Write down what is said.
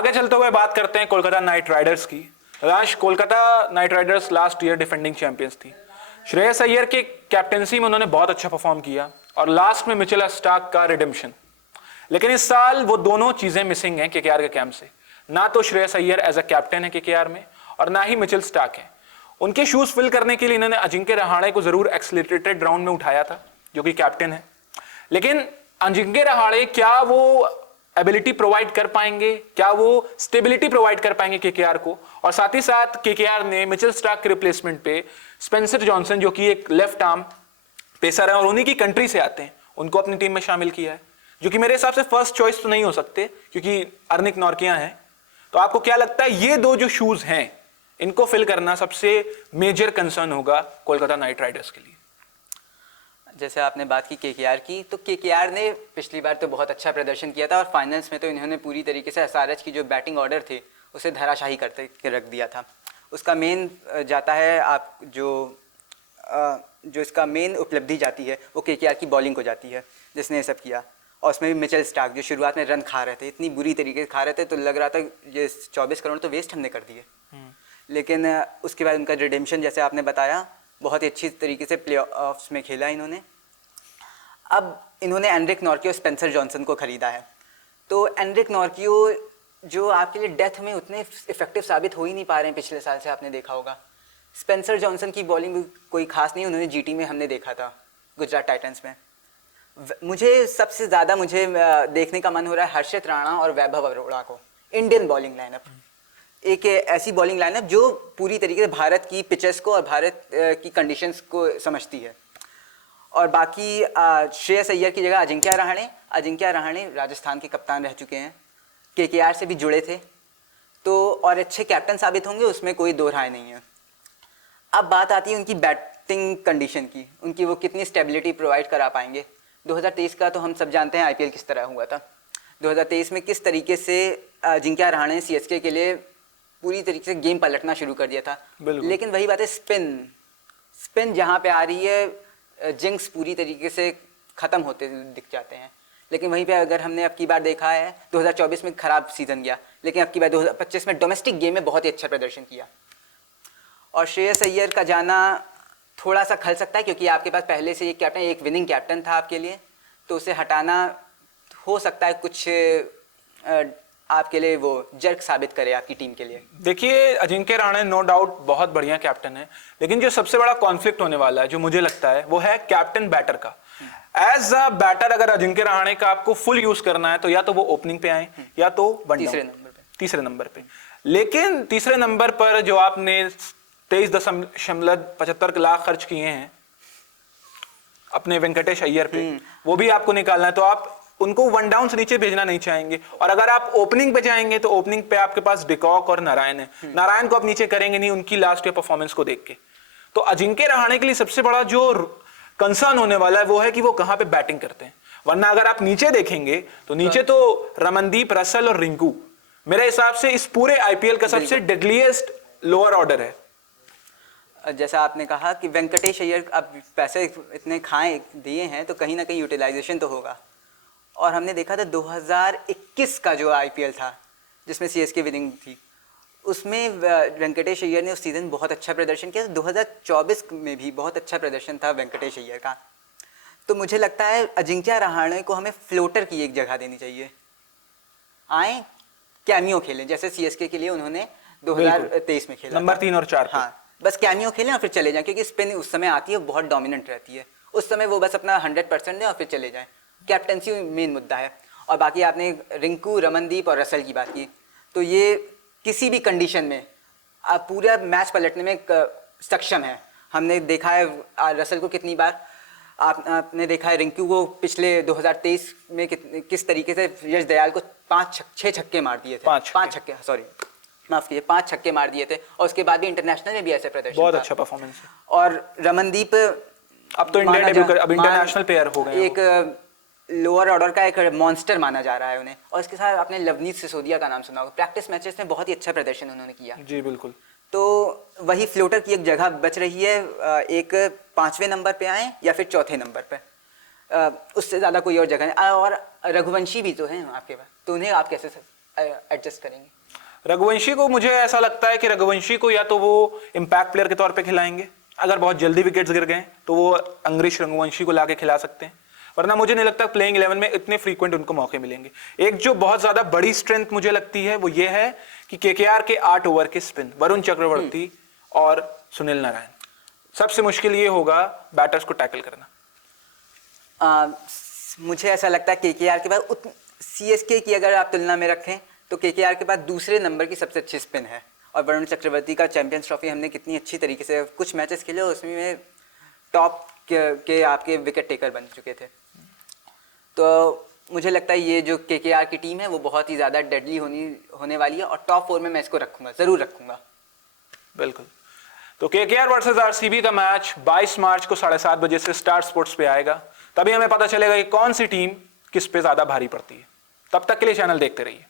आगे चलते हुए बात करते हैं कोलकाता नाइट राइडर्स की। Raj, Kolkata Knight Riders last year defending champions थी। श्रेयस अय्यर के कैप्टेंसी में उन्होंने बहुत अच्छा परफॉर्म किया और लास्ट में मिचेल स्टार्क का रिडेम्पशन। लेकिन इस साल वो दोनों चीजें मिसिंग हैं केकेआर के कैंप से। ना तो Shreyas Iyer as a captain है केकेआर में और ना ही मिचेल स्टार्क है। उनके शूज फिल करने के लिए इन्होंने अजिंक्य रहाणे को जरूर एक्सलिटरेटेड राउंड में उठाया था, जो कि कैप्टन है। लेकिन अजिंक्य रहाणे क्या वो एबिलिटी प्रोवाइड कर पाएंगे, क्या वो स्टेबिलिटी प्रोवाइड कर पाएंगे केकेआर को? और साथ ही साथ केकेआर ने मिचेल स्टार्क के रिप्लेसमेंट पे स्पेंसर जॉनसन, जो कि एक लेफ्ट आर्म पेसर है और उन्हीं की कंट्री से आते हैं, उनको अपनी टीम में शामिल किया है, जो कि मेरे हिसाब से फर्स्ट चॉइस तो नहीं हो सकते क्योंकि अर्निक नॉर्किया हैं। तो आपको क्या लगता है ये दो जो शूज हैं इनको फिल करना सबसे मेजर कंसर्न होगा कोलकाता नाइट राइडर्स के लिए? जैसे आपने बात की केकेआर की, तो केकेआर ने पिछली बार तो बहुत अच्छा प्रदर्शन किया था और फाइनल्स में तो इन्होंने पूरी तरीके से एसआरएच की जो बैटिंग ऑर्डर थे उसे धराशाही करते रख दिया था। उसका मेन जाता है आप जो इसका मेन उपलब्धि जाती है वो केकेआर की बॉलिंग को जाती है, जिसने ये सब किया। और उसमें भी मिचेल स्टार्क जो शुरुआत में रन खा रहे थे, इतनी बुरी तरीके से खा रहे थे तो लग रहा था ये 24 करोड़ तो वेस्ट हमने कर दिए। लेकिन उसके बाद उनका रिडेम्पशन, जैसे आपने बताया, बहुत ही अच्छी तरीके से प्ले ऑफ्स में खेला इन्होंने। अब इन्होंने एनरिक नॉर्कियो, स्पेंसर जॉनसन को खरीदा है। तो एनरिक नॉर्कियो जो आपके लिए डेथ में उतने इफेक्टिव साबित हो ही नहीं पा रहे हैं, पिछले साल से आपने देखा होगा। स्पेंसर जॉनसन की बॉलिंग कोई खास नहीं, उन्होंने जीटी में हमने देखा था, गुजरात टाइटंस में। मुझे सबसे ज़्यादा देखने का मन हो रहा है हर्षित राणा और वैभव अरोड़ा को, इंडियन बॉलिंग लाइनअप। एक ऐसी बॉलिंग लाइनअप जो पूरी तरीके से भारत की पिचेस को और भारत की कंडीशंस को समझती है। और बाकी श्रेयस अय्यर की जगह अजिंक्य रहाणे राजस्थान के कप्तान रह चुके हैं, केकेआर से भी जुड़े थे, तो और अच्छे कैप्टन साबित होंगे, उसमें कोई दो राय नहीं है। अब बात आती है उनकी बैटिंग कंडीशन की, उनकी वो कितनी स्टेबिलिटी प्रोवाइड करा पाएंगे। 2023 का तो हम सब जानते हैं आईपीएल किस तरह हुआ था। 2023 में किस तरीके से अजिंक्य रहाणे ने सीएसके के लिए पूरी तरीके से गेम पलटना शुरू कर दिया था। लेकिन वही बात है, स्पिन जहाँ पे आ रही है, जिंक्स पूरी तरीके से ख़त्म होते दिख जाते हैं। लेकिन वहीं पे अगर हमने अब की बार देखा है, 2024 में खराब सीजन गया, लेकिन अब की बार 2025 में डोमेस्टिक गेम में बहुत ही अच्छा प्रदर्शन किया। और श्रेयस अय्यर का जाना थोड़ा सा खल सकता है क्योंकि आपके पास पहले से एक विनिंग कैप्टन था आपके लिए, तो उसे हटाना हो सकता है कुछ आपके लिए वो जर्क साबित करे आपकी टीम के लिए। देखिए, अजिंक्य रहाणे नो डाउट बहुत बढ़िया कैप्टन है, लेकिन जो सबसे बड़ा कॉन्फ्लिक्ट होने वाला है जो मुझे लगता है वो है कैप्टन बैटर का। एज अ बैटर अगर अजिंक्य रहाणे का आपको फुल यूज करना है तो या तो वो ओपनिंग पे आए या तो तीसरे नंबर पे। लेकिन तीसरे नंबर पर जो आपने 23.75 लाख खर्च किए हैं अपने वेंकटेश अय्यर पे, वो भी आपको निकालना है, तो आप उनको वन डाउन से नीचे भेजना नहीं चाहेंगे। और अगर आप ओपनिंग पे जाएंगे तो ओपनिंग पे आपके पास डिकॉक और नारायण है, नारायण को आप नीचे करेंगे नहीं उनकी लास्ट ईयर परफॉर्मेंस को देख के। तो अजिंक्य रहाणे के लिए सबसे बड़ा जो कंसर्न होने वाला है वो है कि वो कहां पे बैटिंग करते हैं। वरना अगर आप नीचे देखेंगे तो नीचे तो रमनदीप, रसल और रिंकू मेरे हिसाब से इस पूरे आईपीएल का सबसे डेडलीस्ट लोअर ऑर्डर है। जैसा आपने कहा कि वेंकटेश अय्यर अब पैसे इतने दिए हैं तो कहीं ना कहीं यूटिलाइजेशन तो होगा। और हमने देखा था 2021 का जो आईपीएल था जिसमें सीएसके विनिंग थी, उसमें वेंकटेश अय्यर ने उस सीज़न बहुत अच्छा प्रदर्शन किया। 2024 में भी बहुत अच्छा प्रदर्शन था वेंकटेश अय्यर का। तो मुझे लगता है अजिंक्य रहाणे को हमें फ्लोटर की एक जगह देनी चाहिए, आए कैमियो खेलें, जैसे सीएसके के लिए उन्होंने 2023 में खेला नंबर 3 और 4 पे। हाँ, बस कैमियो खेलें और फिर चले जाएं, क्योंकि स्पिन उस समय आती है बहुत डोमिनेंट रहती है। उस समय वो बस अपना 100% दें और फिर चले जाएं। कैप्टनसी मेन मुद्दा है। और बाकी आपने रिंकू, रमनदीप और रसल की बात की, तो ये किसी भी कंडीशन में आप पूरा मैच पलटने में सक्षम है। हमने देखा है रसल को कितनी बार, आपने देखा है रिंकू को पिछले 2023 में किस तरीके से यश दयाल को 5-6 छक्के मार दिए थे। 5 छक्के, सॉरी माफ कीजिए, 5 छक्के मार दिए थे। और उसके बाद भी इंटरनेशनल में भी ऐसे प्रदर्शन, बहुत अच्छा परफॉर्मेंस है। और रमनदीप अब तो इंटरनेशनल प्लेयर हो गए, एक लोअर ऑर्डर का एक मॉन्स्टर माना जा रहा है उन्हें। और इसके साथ आपने लवनीत सिसोदिया का नाम सुना होगा, प्रैक्टिस मैचेस में बहुत ही अच्छा प्रदर्शन उन्होंने किया। जी बिल्कुल। तो वही फ्लोटर की एक जगह बच रही है, एक 5वें नंबर पे आए या फिर 4थे नंबर पे, उससे ज़्यादा कोई और जगह नहीं। और रघुवंशी भी तो हैं आपके पास, तो उन्हें आप कैसे एडजस्ट करेंगे। रघुवंशी को मुझे ऐसा लगता है कि रघुवंशी को या तो वो इम्पैक्ट प्लेयर के तौर पे खिलाएंगे, अगर बहुत जल्दी विकेट्स गिर गए तो वो अंग्रेज रघुवंशी को लाके खिला सकते हैं, वरना मुझे नहीं लगता प्लेइंग 11 में इतने फ्रीक्वेंट उनको मौके मिलेंगे। एक जो बहुत ज्यादा बड़ी स्ट्रेंथ मुझे लगती है वो ये है कि केकेआर के 8 ओवर के स्पिन, वरुण चक्रवर्ती और सुनील नारायण, सबसे मुश्किल ये होगा बैटर्स को टैकल करना। मुझे ऐसा लगता है केकेआर के पास सीएसके की अगर आप तुलना में रखें तो केकेआर के पास दूसरे नंबर की सबसे अच्छी स्पिन है, और वरुण चक्रवर्ती का चैंपियंस ट्रॉफी हमने कितनी अच्छी तरीके से कुछ मैचेस खेले, उसमें टॉप के आपके विकेट टेकर बन चुके थे। तो मुझे लगता है ये जो केकेआर की टीम है वो बहुत ही ज़्यादा डेडली होने वाली है, और टॉप 4 में मैं इसको रखूंगा, ज़रूर रखूंगा। बिल्कुल। तो केकेआर वर्सेस आरसीबी का मैच 22 मार्च को 7:30 बजे से स्टार स्पोर्ट्स पे आएगा, तभी हमें पता चलेगा कि कौन सी टीम किस पे ज़्यादा भारी पड़ती है। तब तक के लिए चैनल देखते रहिए।